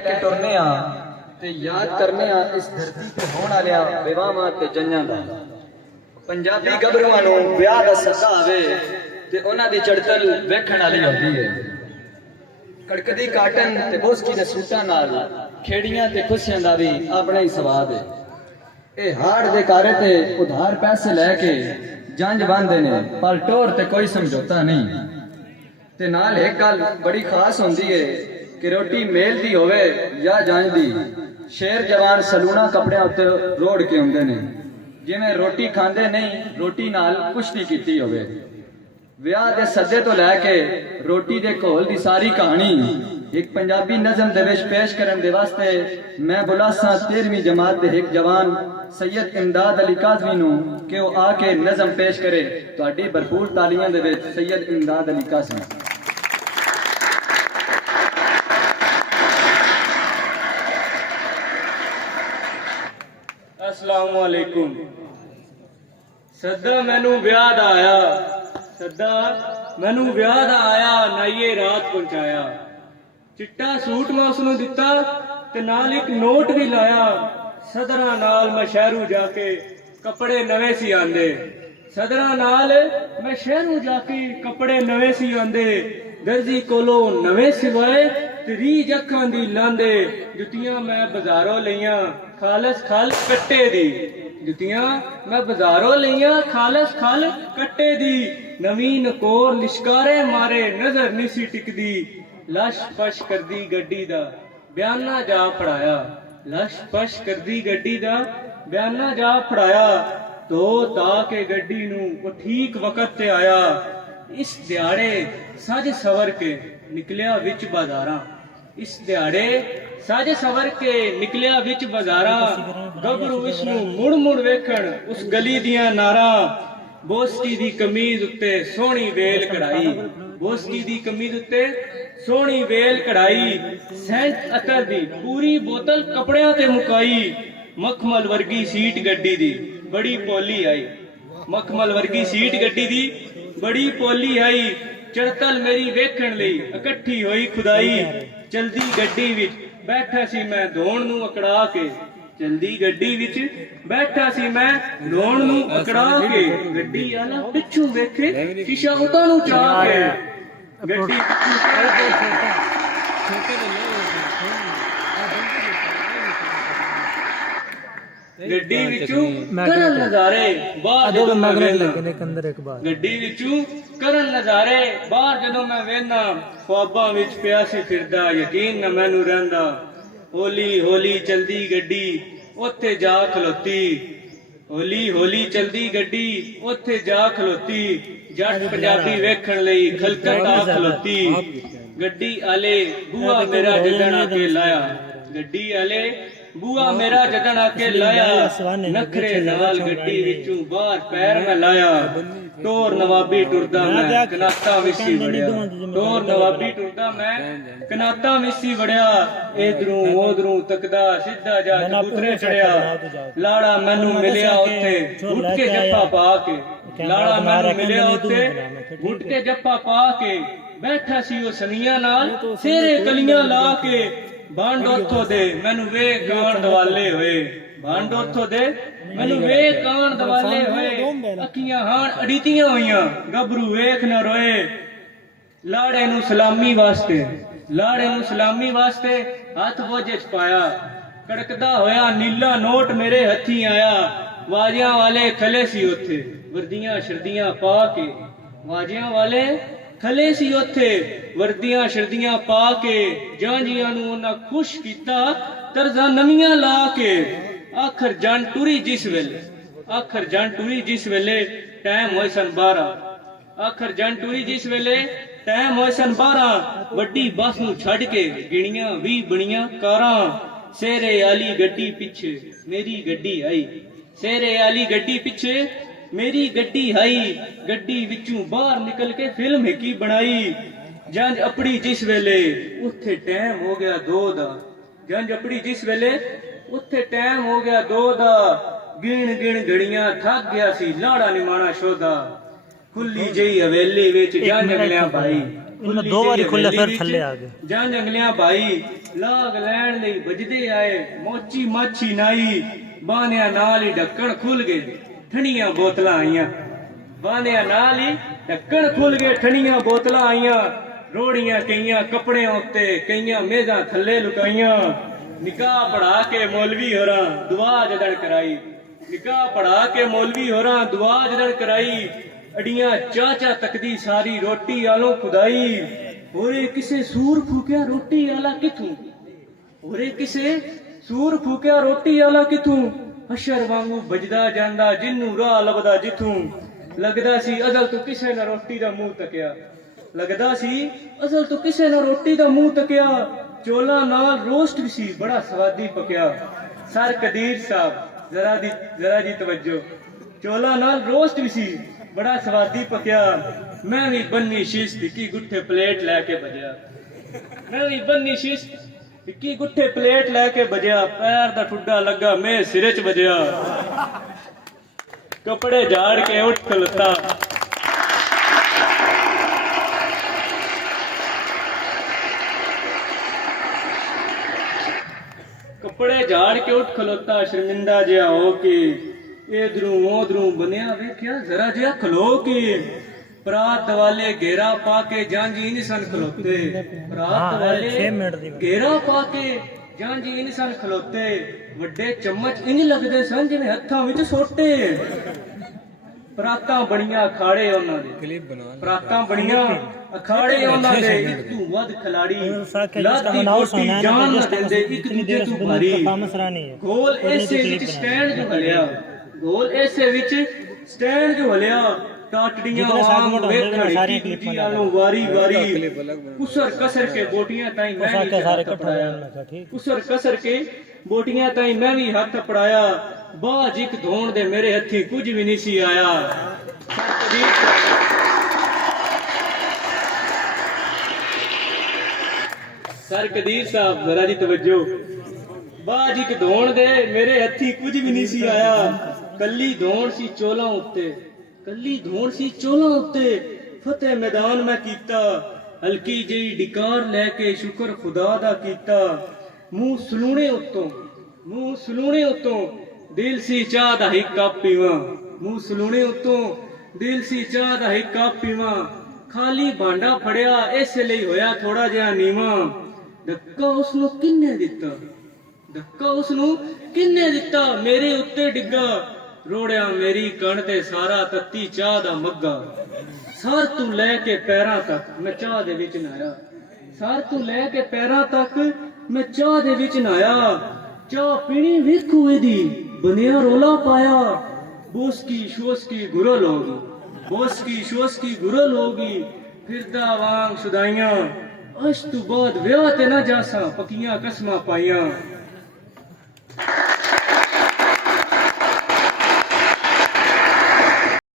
के टुरने ते याद करने इस धरती ते होने वाले विवाहां ते जंजां दा। पंजाबी गभरूआं नूं विआह दा सद्दा आवे ते उन्हां दी चड़तल वेखण वाली होंदी है। कड़कदी काटन ते बोसकी दे सूटां नाल खेड़ियां ते खुशियां दा भी अपना ही स्वाद है। ये हाड़ दे कारे ते उधार पैसे लैके जंज बांधे ने, पर टोर ते कोई समझौता नहीं। ते नाल एक गल बड़ी खास होंदी है कि रोटी मेल दी होवे या जंज दी, शेर जवान सलूना कपड़ियां उत्ते रोड़ के हुंदे ने। जिवें रोटी खांदे नहीं, रोटी नाल कुश्ती कीती होवे। विआह दे सद्दे तो लैके रोटी दे घोल दी सारी कहानी एक पंजाबी नज़म दे विच पेश करन दे वास्ते मैं बुलासा 13वीं जमात दे एक जवान सैयद इमदाद अली काज़मी नूं कि वो आके नज़म पेश करे। तुहाडी भरपूर तालियां दे विच सैयद इमदाद अली काज़मी। अस्सलामु अलैकुम। सदा मैनू ब्याह दा आया, सदा मैनू ब्याह दा आया, नाइए रात पहुंचाया। चिट्टा सूट मैं उसनू दिता ते नाल एक नोट भी लाया। सदरा नाल मैं शहरों जाके कपड़े नवे सी आंदे, सदरा नाल मैं शहरों जाके कपड़े नवे सी आंदे। दर्जी कोलो नवे सिवाए ते रीझ अखां दी लांदे। जुतियां मैं बाजारों लईयां खालस खल कट्टे दी, जुतियां मैं बाजारों लईयां खालस खल कट्टे दी। नवीन कोर लिशकारे मारे नजर नहीं सी टिकदी। लश पश करदी गड्डी दा बयाना जा फड़ाया, लश पश करदी गड्डी दा बयाना जा फड़ाया। तो ताके गड्डी नूं वो ठीक वक्त ते आया। इस दिहाड़े सज सवर के निकलिया विच बाजारां, इस दिहाड़े सज सवर के निकलिया विच बाजारां। गभरू इसनू मुड़ मुड़ वेखण उस गली दियां नारां। बोसकी दी कमीज उत्ते सोहनी वेल कढ़ाई, बोसकी दी कमीज उत्ते सोहनी वेल कढ़ाई। सेंट अतर दी पूरी बोतल कपड़ियां ते मुकाई। मखमल वर्गी सीट गड्डी दी बड़ी पोली आई, मखमल वर्गी सीट गड्डी दी बड़ी पोली आई। चड़तल मेरी वेखण लई इकट्ठी होई खुदाई। चलदी गड्डी विच बैठा सी मैं धोण नूं अकड़ा के, चलदी गड्डी विच बैठा सी मैं धोण नूं अकड़ा के। गड्डी आला पिछू वेखे शीशा उतां नूं चा के, गड्डी गड्डी विचू करन नजारे बाहर जदों मैं वेखना, गड्डी विचू करन नजारे बाहर जदों मैं वेखना। ख्वाबां विच पिया सी फिरदा यकीन न मैनू रहिंदा। होली होली चलदी गड्डी उत्थे जा खलोती, होली होली चलदी गड्डी उत्थे जा खलोती। जट पंजाबी वेखण लई खलकत आ खलोती। गड्डी आले बूआ मेरा जदन आके लाया, गड्डी आले बूआ मेरा जदन आके लाया। नखरे नाल गड्डी विचों बाहर पैर मैं लाया। टोर नवाबी टुरदा मैं कनाता विसी वड़िया, टोर नवाबी टुरदा मैं कनाता विसी वड़िया। इधरों उधरों तकदा सीधा जा कबूतरे चढ़िया। लाड़ा मैनू मिलिया उत्थे घुट के जप्पा पा के, लाड़ा मैनू मिलिया उत्थे घुट के जप्पा पा के। बैठा सी वो सनिया नाल सेरे कलियां ला के। बांड उथों दे मैनू वे कान दवाले होए, बांड उथों दे मैनू वे कान दवाले होए। अखियां हाण अड़ीतियां होइयां गभरू वेख न रोए। लाड़े नू सलामी वास्ते, लाड़े नू सलामी वास्ते हथ बोझे च पाया। कड़कदा होया नीला नोट मेरे हथी आया। वाजियां वाले खले सी उत्थे वर्दियां शर्दियां पा के, वाजियां वाले खले सी उत्थे वर्दियां शर्दियां पा के। जांजियां नू उन्हां खुश कीता तरजा नवियां ला के। आखर जान टुरी जिस वेले, आखर जान टुरी जिस वेले टाइम होए सन 12, आखर जान टुरी जिस वेले टाइम होए सन 12। वड्डी बस नू छड़ के गिणियां 20 बणियां कारां। सेरे आली गड्डी पिछे मेरी गड्डी आई, सेरे आली गड्डी पिछे मेरी गड्डी आई। गड्डी विचों बाहर निकल के फिल्म हिकी बनाई। जंज अपड़ी जिस वेले उत्थे टाइम हो गया 2 दा, जंज अपड़ी जिस वेले उत्थे टाइम हो गया 2 दा। गिण गिण घड़ियां थक गया सी लाड़ा निमाणा शोदा। खुली जई हवेली विच जंज अगलियां भाई, 2 बारी खुले फिर थल्ले आ गए। जंज अगलियां भाई ਲਾਗ ਲੈਣ ਲਈ ਵੱਜਦੇ ਆਏ, ਮੋਚੀ ਮਾਛੀ ਨਾਈ, ਬਾਨਿਆਂ ਨਾਲ ਹੀ ਢੱਕਣ ਖੁੱਲ ਗਏ, ਠੰਡੀਆਂ ਬੋਤਲਾਂ ਆਈਆਂ। ਬਾਨਿਆਂ ਨਾਲ ਹੀ ਢੱਕਣ ਖੁੱਲ ਗਏ, ਠੰਡੀਆਂ ਬੋਤਲਾਂ ਆਈਆਂ। ਰੋੜੀਆਂ ਕਈਆਂ ਕੱਪੜਿਆਂ ਉੱਤੇ, ਕਈਆਂ ਮੇਜ਼ਾਂ ਥੱਲੇ ਲੁਕਾਈਆਂ। ਨਿਕਾਹ ਪੜਾ ਕੇ ਮੌਲਵੀ ਹੋਰਾਂ ਦੁਆ ਜਦੜ ਕਰਾਈ, ਨਿਕਾਹ ਪੜਾ ਕੇ ਮੌਲਵੀ ਹੋਰਾਂ ਦੁਆ ਜਦੜ ਕਰਾਈ। ਅੜੀਆਂ ਚਾਚਾ ਤੱਕਦੀ ਸਾਰੀ ਰੋਟੀ ਆਲੋਂ ਖੁਦਾਈ। ਹੋਰੇ ਕਿਸੇ ਸੂਰ ਫੂਕਿਆ ਰੋਟੀ ਆਲਾ ਕਿਥੋਂ, ਹੋਰੇ ਕਿਸੇ ਸੂਰ ਫੂਕਿਆ ਰੋਟੀ ਆਲਾ ਕਿਥੋਂ। ਹਸ਼ਰ ਵਾਂਗੂ ਵੱਜਦਾ ਜਾਂਦਾ ਜਿੰਨੂੰ ਰਾਹ ਲੱਭਦਾ ਜਿੱਥੋਂ। ਲੱਗਦਾ ਸੀ ਅਜ਼ਲ ਤੋਂ ਕਿਸੇ ਨੇ ਰੋਟੀ ਦਾ ਮੂੰਹ ਤੱਕਿਆ, ਲੱਗਦਾ ਸੀ ਅਜ਼ਲ ਤੋਂ ਕਿਸੇ ਨੇ ਰੋਟੀ ਦਾ ਮੂੰਹ ਤੱਕਿਆ। ਚੋਲਾਂ ਨਾਲ ਰੋਸਟ ਵੀ ਸੀ ਬੜਾ ਸਵਾਦੀ ਪਕਿਆ। ਸਰ ਕਦੀਰ ਸਾਹਿਬ ਜ਼ਰਾ ਜੀ ਤਵੱਜੋ, ਚੋਲਾਂ ਨਾਲ ਰੋਸਟ ਵੀ ਸੀ ਬੜਾ ਸਵਾਦੀ ਪਕਿਆ। ਮੈਂ ਵੀ ਬੰਨੀ ਸ਼ੀਸ਼ ਟਿੱਕੀ ਗੁੱਠੇ ਪਲੇਟ ਲੈ ਕੇ ਭਜਿਆ, ਮੈਂ ਵੀ ਬੰਨੀ ਸ਼ੀਸ਼ ਟਿੱਕੀ ਗੁੱਠੇ ਪਲੇਟ ਲੈ ਕੇ ਭਜਿਆ। ਪੈਰ ਦਾ ਠੁੱਡਾ ਲੱਗਾ ਮੈਂ ਸਿਰੇ 'ਚ ਵੱਜਿਆ। ਕੱਪੜੇ ਝਾੜ ਕੇ ਉੱਠ ਖਲੋਤਾ, ਕੱਪੜੇ ਝਾੜ ਕੇ ਉੱਠ ਖਲੋਤਾ। ਸ਼ਰਮਿੰਦਾ ਜਿਹਾ ਹੋ ਕੇ ਇਧਰੋਂ ਉਧਰੋਂ ਬਣਿਆ ਵੇਖਿਆ ਜ਼ਰਾ ਜਿਹਾ ਖਲੋ ਕੇ। ਪ੍ਰਾਤ ਵਾਲੇ ਘੇਰਾ ਪਾ ਕੇ ਜਾਂਜੀ ਇਨਸਾਨ ਖਲੋਤੇ, ਪ੍ਰਾਤ ਵਾਲੇ ਘੇਰਾ ਪਾ ਕੇ ਜਾਂਜੀ ਇਨਸਾਨ ਖਲੋਤੇ। ਵੱਡੇ ਚਮਚ ਇੰਜ ਲੱਗਦੇ ਸਨ ਜਿਵੇਂ ਹੱਥਾਂ ਵਿੱਚ ਸੋਟੇ। ਪ੍ਰਾਤਾਂ ਬਣੀਆਂ ਅਖਾੜੇ ਉਹਨਾਂ ਦੇ, ਪ੍ਰਾਤਾਂ ਬਣੀਆਂ ਅਖਾੜੇ ਉਹਨਾਂ ਦੇ। ਇੱਕ ਤੂੰ ਵੱਧ ਖਿਲਾੜੀ, ਲਾਤੀ ਕੋਟੀ ਜਾਨ ਨਾ ਦਿੰਦੇ ਇੱਕ ਦੂਜੇ ਤੋਂ ਭਾਰੀ। ਗੋਲ ਐਸੇ ਵਿੱਚ ਸਟੈਂਡ ਜੋ ਹਲਿਆ, ਗੋਲ ਐਸੇ ਵਿੱਚ ਸਟੈਂਡ ਜੋ ਹਲਿਆ। ਟਾਟੜੀਆਂ ਵਾਂਗ ਵੇਖਣ ਇੱਕ ਦੂਜੀ ਨਾਲੋਂ ਵਾਰੀ ਵਾਰੀ। ਕੁਸਰ ਕਸਰ ਕੇ ਬੋਟੀਆਂ ਤਾਈਂ ਮੈਂ ਵੀ ਹੱਥ ਪੜਾਇਆ, ਕੁਸਰ ਕਸਰ ਕੇ ਬੋਟੀਆਂ ਤਾਈਂ ਮੈਂ ਵੀ ਹੱਥ ਪੜਾਇਆ। ਬਾਜ ਇੱਕ ਧੋਣ ਦੇ ਮੇਰੇ ਹੱਥੀ ਕੁਝ ਵੀ ਨਹੀਂ ਸੀ ਆਇਆ। ਸਰ ਕਦੀਰ ਸਾਹਿਬ ਜ਼ਰਾ ਜੀ ਤਵੱਜੋ, ਬਾਜ ਇੱਕ ਧੋਣ ਦੇ ਮੇਰੇ ਹੱਥੀ ਕੁਝ ਵੀ ਨਹੀਂ ਸੀ ਆਇਆ। ਕੱਲੀ ਧੋਣ ਸੀ ਚੋਲਾਂ ਉੱਤੇ, ਕੱਲੀ ਧੋਣ ਸੀ ਚੋਲਾਂ ਉੱਤੇ। ਫਤਿਹ ਮੈਦਾਨ ਮੈਂ ਕੀਤਾ, ਹਲਕੀ ਜਿਹੀ ਡਿਕਾਰ ਲੈ ਕੇ ਸ਼ੁਕਰ ਖੁਦਾ ਦਾ ਕੀਤਾ। ਮੂੰਹ ਸਲੂਣੇ ਉੱਤੋਂ, ਮੂੰਹ ਸਲੂਣੇ ਉੱਤੋਂ ਦਿਲ ਸੀ ਚਾਹ ਦਾ ਇੱਕ ਕੱਪ ਪੀਵਾਂ। ਮੂੰਹ ਸਲੂਣੇ ਉੱਤੋਂ ਦਿਲ ਸੀ ਚਾਹ ਦਾ ਇੱਕ ਕੱਪ ਪੀਵਾਂ। ਖਾਲੀ ਭਾਂਡਾ ਫੜਿਆ ਇਸੇ ਲਈ ਹੋਇਆ ਥੋੜਾ ਜਿਹਾ ਨੀਵਾਂ। ਧੱਕਾ ਉਸਨੂੰ ਕਿੰਨੇ ਦਿੱਤਾ, ਧੱਕਾ ਉਸਨੂੰ ਕਿੰਨੇ ਦਿੱਤਾ, ਮੇਰੇ ਉੱਤੇ ਡਿੱਗਾ। ਰੋੜਿਆ ਮੇਰੀ ਕਣ ਤੇ ਸਾਰਾ ਤੱਤੀ ਚਾਹ ਦਾ ਮੱਗਾ। ਸਰ ਤੋਂ ਲੈ ਕੇ ਪੈਰਾਂ ਤੱਕ ਮੈਂ ਚਾਹ ਦੇ ਵਿੱਚ ਨਹਾਇਆ, ਸਰ ਤੋਂ ਲੈ ਕੇ ਪੈਰਾਂ ਤੱਕ ਮੈਂ ਚਾਹ ਦੇ ਵਿੱਚ ਨਹਾਇਆ। ਚਾਹ ਪੀਣੀ ਵੇਖੂ ਇਹਦੀ ਬਨਿਆ ਰੋਲਾ ਪਾਇਆ। ਬੋਸਕੀ ਸ਼ੋਸਕੀ ਗੁਰਲ ਹੋਗੀ, ਬੋਸਕੀ ਸ਼ੋਸਕੀ ਗੁਰਲ ਹੋਗੀ। ਫਿਰਦਾ ਵਾਂਗ ਸੁਦਾਈਆਂ, ਅੱਜ ਤੋਂ ਬਾਅਦ ਵਿਆਹ ਤੇ ਨਾ ਜਾਸਾਂ, ਪੱਕੀਆਂ ਕਸਮਾਂ ਪਾਈਆਂ।